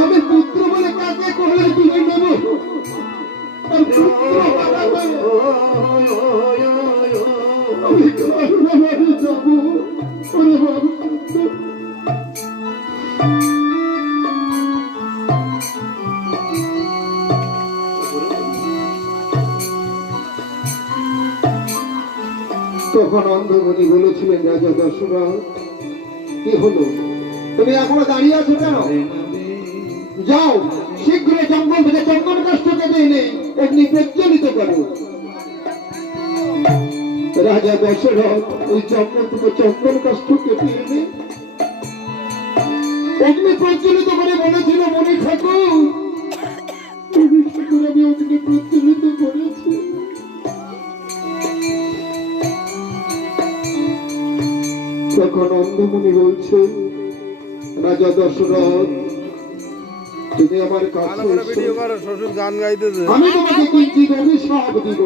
আমি পুত্র বলে কাকে কোলে তুলে নেব? আর পুত্র আমি কারণে যাবো। ওরে বাবা, তখন অন্ধমণি বলেছিলেন, রাজা দশরথ কি হলো, তুমি এখনো দাঁড়িয়ে আছো কেন? যাও শীঘ্র জঙ্গল থেকে চন্দন কাষ্ঠ কেটে এনে অগ্নি প্রজ্বলিত করো। রাজা দশরথ ওই জঙ্গল থেকে চন্দন কাষ্ঠ কেটে এনে অগ্নি প্রজ্বলিত করে বলেছিল, মনে থাকো আমি অগ্নি প্রজ্বলিত করেছি। তখন অন্ধমণি বলছে, রাজা দশরথ তুমি আমার কাছে গান গাইতেছে, আমি তোমাকে কিঞ্চিৎ অভিশাপ দিব।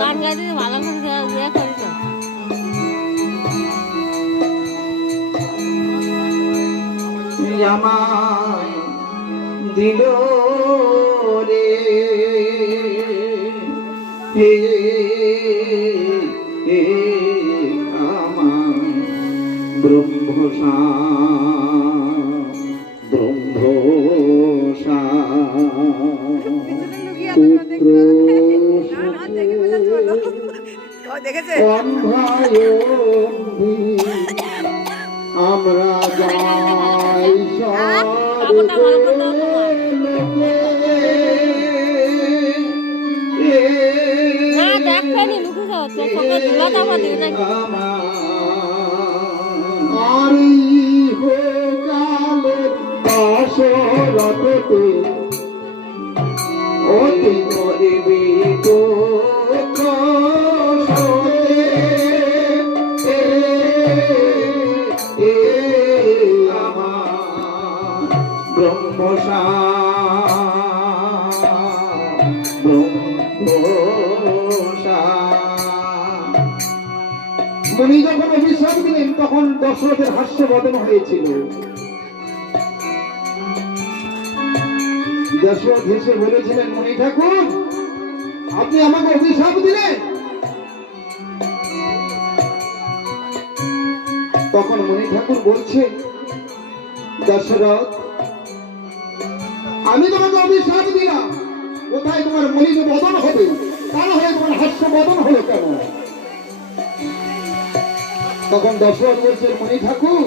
গান গাইতে ভালো করে আমায় দিল রে হে হে আমায় ব্রহ্মসা ব্রহ্মসা পুত্র আমরা যাই দশরথতে অতি মরিবি তো ব্রহ্মসা ব্রহ্মসা। মুনি যখন অভিশাপ দিলেন তখন দশরথের হাস্যবদন হয়েছিল। দশরথ হেসে বলেছিলেন, মুনি ঠাকুর আপনি আমাকে অভিশাপ দিলেন? তখন মুনি ঠাকুর বলছে, দশরথ আমি তোমাকে অভিশাপ দিলাম, কোথায় তোমার মলিন বদন হবে? কেন হয়ে তোমার হাস্য বদন হলো কেন? তখন দশরথ বলছে, মুনি ঠাকুর